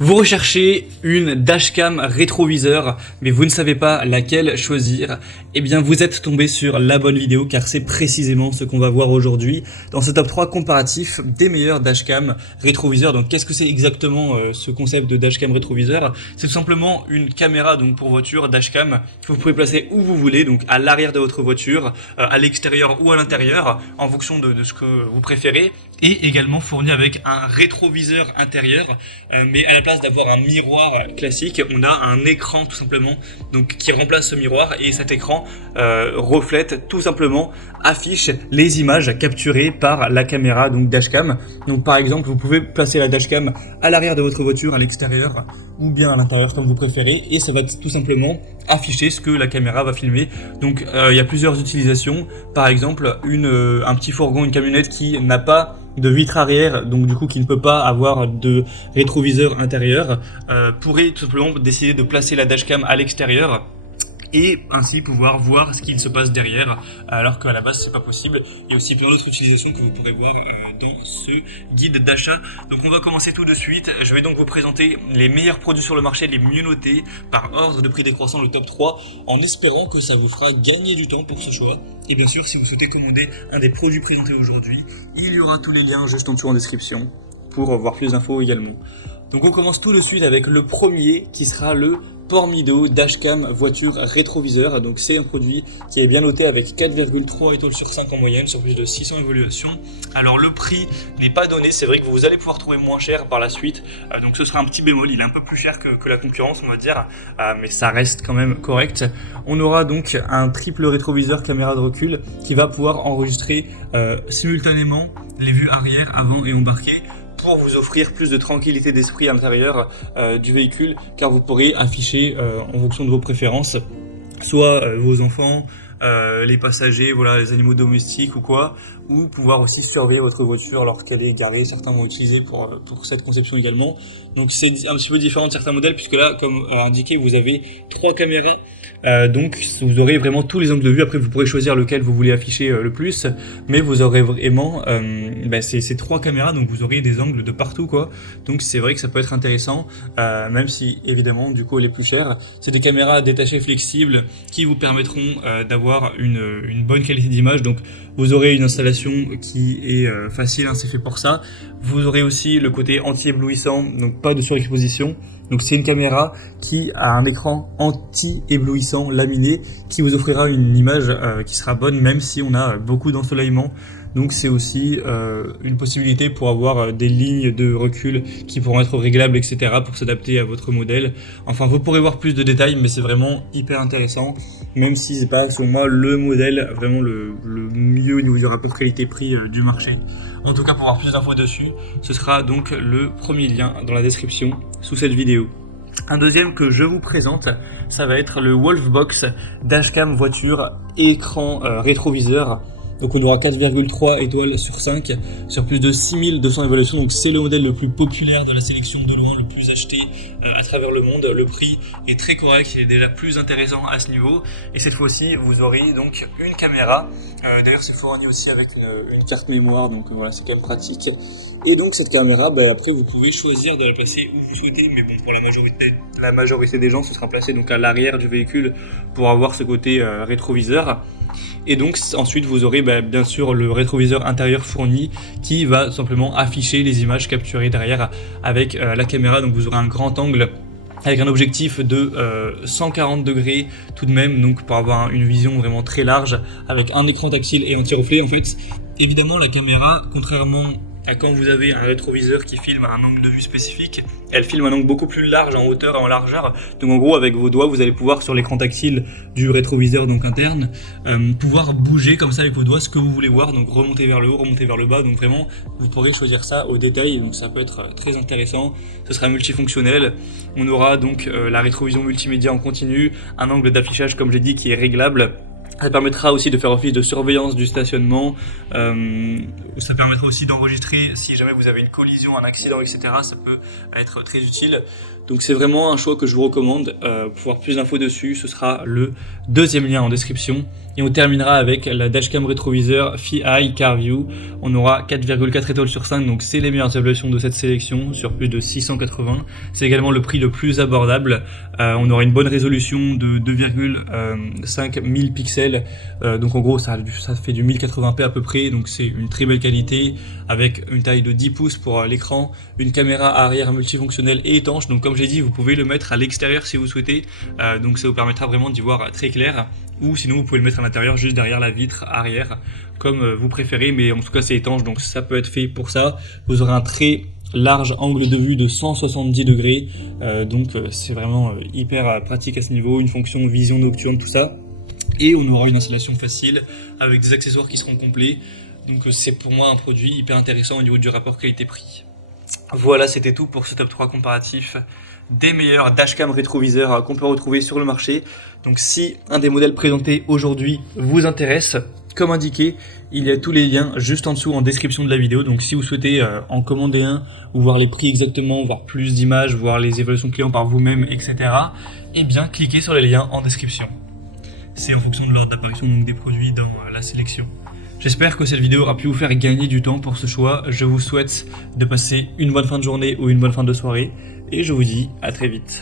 Vous recherchez une dashcam rétroviseur, mais vous ne savez pas laquelle choisir. Eh bien, vous êtes tombé sur la bonne vidéo car c'est précisément ce qu'on va voir aujourd'hui dans ce top 3 comparatif des meilleurs dashcam rétroviseurs. Donc, qu'est-ce que c'est exactement ce concept de dashcam rétroviseur? C'est tout simplement une caméra donc pour voiture dashcam que vous pouvez placer où vous voulez, donc à l'arrière de votre voiture, à l'extérieur ou à l'intérieur, en fonction de ce que vous préférez, et également fourni avec un rétroviseur intérieur, mais à la place d'avoir un miroir classique, on a un écran tout simplement donc qui remplace ce miroir, et cet écran reflète tout simplement, affiche les images capturées par la caméra donc dashcam. Donc par exemple, vous pouvez placer la dashcam à l'arrière de votre voiture, à l'extérieur ou bien à l'intérieur comme vous préférez, et ça va tout simplement afficher ce que la caméra va filmer. Donc il y a plusieurs utilisations. Par exemple, un petit fourgon, une camionnette qui n'a pas de vitre arrière, donc du coup qui ne peut pas avoir de rétroviseur intérieur, pourrait tout simplement décider de placer la dashcam à l'extérieur et ainsi pouvoir voir ce qu'il se passe derrière, alors qu'à la base c'est pas possible. Il y a aussi plein d'autres utilisations que vous pourrez voir dans ce guide d'achat. Donc on va commencer tout de suite. Je vais donc vous présenter les meilleurs produits sur le marché, les mieux notés par ordre de prix décroissant, le top 3, en espérant que ça vous fera gagner du temps pour ce choix. Et bien sûr, si vous souhaitez commander un des produits présentés aujourd'hui, il y aura tous les liens juste en dessous en description pour voir plus d'infos également. Donc on commence tout de suite avec le premier qui sera le Pormido Dashcam voiture rétroviseur. Donc c'est un produit qui est bien noté avec 4,3 étoiles sur 5 en moyenne sur plus de 600 évaluations. Alors le prix n'est pas donné, c'est vrai que vous allez pouvoir trouver moins cher par la suite, donc ce sera un petit bémol, il est un peu plus cher que la concurrence on va dire, mais ça reste quand même correct. On aura donc un triple rétroviseur caméra de recul qui va pouvoir enregistrer simultanément les vues arrière, avant et embarqué, pour vous offrir plus de tranquillité d'esprit à l'intérieur du véhicule, car vous pourrez afficher en fonction de vos préférences, soit vos enfants, les passagers, voilà, les animaux domestiques ou quoi, ou pouvoir aussi surveiller votre voiture lorsqu'elle est garée. Certains vont utiliser pour cette conception également. Donc c'est un petit peu différent de certains modèles, puisque là, comme indiqué, vous avez 3 caméras, donc vous aurez vraiment tous les angles de vue. Après vous pourrez choisir lequel vous voulez afficher le plus, mais vous aurez vraiment ces 3 caméras, donc vous aurez des angles de partout quoi. Donc c'est vrai que ça peut être intéressant, même si évidemment du coup elle est plus chère. C'est des caméras détachées flexibles qui vous permettront d'avoir une bonne qualité d'image. Donc vous aurez une installation qui est facile, hein, c'est fait pour ça. Vous aurez aussi le côté anti-éblouissant, donc pas de surexposition. Donc c'est une caméra qui a un écran anti-éblouissant laminé qui vous offrira une image qui sera bonne même si on a beaucoup d'ensoleillement. Donc c'est aussi une possibilité pour avoir des lignes de recul qui pourront être réglables, etc. pour s'adapter à votre modèle. Enfin, vous pourrez voir plus de détails, mais c'est vraiment hyper intéressant, même si c'est pas selon moi le modèle vraiment le mieux au niveau du rapport qualité-prix du marché. En tout cas, pour avoir plus d'infos dessus, ce sera donc le premier lien dans la description sous cette vidéo. Un deuxième que je vous présente, ça va être le Wolfbox Dashcam voiture écran rétroviseur. Donc on aura 4,3 étoiles sur 5 sur plus de 6200 évaluations. Donc c'est le modèle le plus populaire de la sélection, de loin le plus acheté à travers le monde. Le prix est très correct, il est déjà plus intéressant à ce niveau. Et cette fois-ci vous aurez donc une caméra. D'ailleurs c'est fourni aussi avec une carte mémoire, donc voilà, c'est quand même pratique. Et donc cette caméra, après vous pouvez choisir de la placer où vous souhaitez, mais bon, pour la majorité des gens ce sera placé donc à l'arrière du véhicule pour avoir ce côté rétroviseur. Et donc ensuite vous aurez bien sûr le rétroviseur intérieur fourni qui va simplement afficher les images capturées derrière avec la caméra. Donc vous aurez un grand angle avec un objectif de 140 degrés tout de même, donc pour avoir une vision vraiment très large avec un écran tactile et anti-reflet. En fait, évidemment la caméra, contrairement à quand vous avez un rétroviseur qui filme à un angle de vue spécifique, elle filme un angle beaucoup plus large en hauteur et en largeur. Donc en gros avec vos doigts vous allez pouvoir sur l'écran tactile du rétroviseur donc interne pouvoir bouger comme ça avec vos doigts ce que vous voulez voir, donc remonter vers le haut, remonter vers le bas. Donc vraiment vous pourrez choisir ça au détail, donc ça peut être très intéressant. Ce sera multifonctionnel. On aura donc la rétrovision multimédia en continu, un angle d'affichage comme j'ai dit qui est réglable. Ça permettra aussi de faire office de surveillance du stationnement, ça permettra aussi d'enregistrer si jamais vous avez une collision, un accident, etc. Ça peut être très utile. Donc c'est vraiment un choix que je vous recommande. Pour avoir plus d'infos dessus, ce sera le deuxième lien en description. Et on terminera avec la dashcam rétroviseur FiEye CarView. On aura 4,4 étoiles sur 5, donc c'est les meilleures évaluations de cette sélection sur plus de 680. C'est également le prix le plus abordable. On aura une bonne résolution de 2,5 1000 pixels. Donc en gros ça fait du 1080p à peu près, donc c'est une très belle qualité avec une taille de 10 pouces pour l'écran, une caméra arrière multifonctionnelle et étanche. Donc comme j'ai dit, vous pouvez le mettre à l'extérieur si vous souhaitez, donc ça vous permettra vraiment d'y voir très clair. Ou sinon vous pouvez le mettre à l'intérieur juste derrière la vitre arrière comme vous préférez, mais en tout cas c'est étanche donc ça peut être fait pour ça. Vous aurez un très large angle de vue de 170 degrés, donc c'est vraiment hyper pratique à ce niveau, une fonction vision nocturne, tout ça. Et on aura une installation facile avec des accessoires qui seront complets, donc c'est pour moi un produit hyper intéressant au niveau du rapport qualité-prix. Voilà, c'était tout pour ce top 3 comparatif des meilleurs dashcam rétroviseurs qu'on peut retrouver sur le marché. Donc si un des modèles présentés aujourd'hui vous intéresse, comme indiqué, il y a tous les liens juste en dessous en description de la vidéo. Donc si vous souhaitez en commander un, ou voir les prix exactement, voir plus d'images, voir les évaluations clients par vous-même, etc., eh bien cliquez sur les liens en description. C'est en fonction de l'ordre d'apparition des produits dans la sélection. J'espère que cette vidéo aura pu vous faire gagner du temps pour ce choix. Je vous souhaite de passer une bonne fin de journée ou une bonne fin de soirée. Et je vous dis à très vite.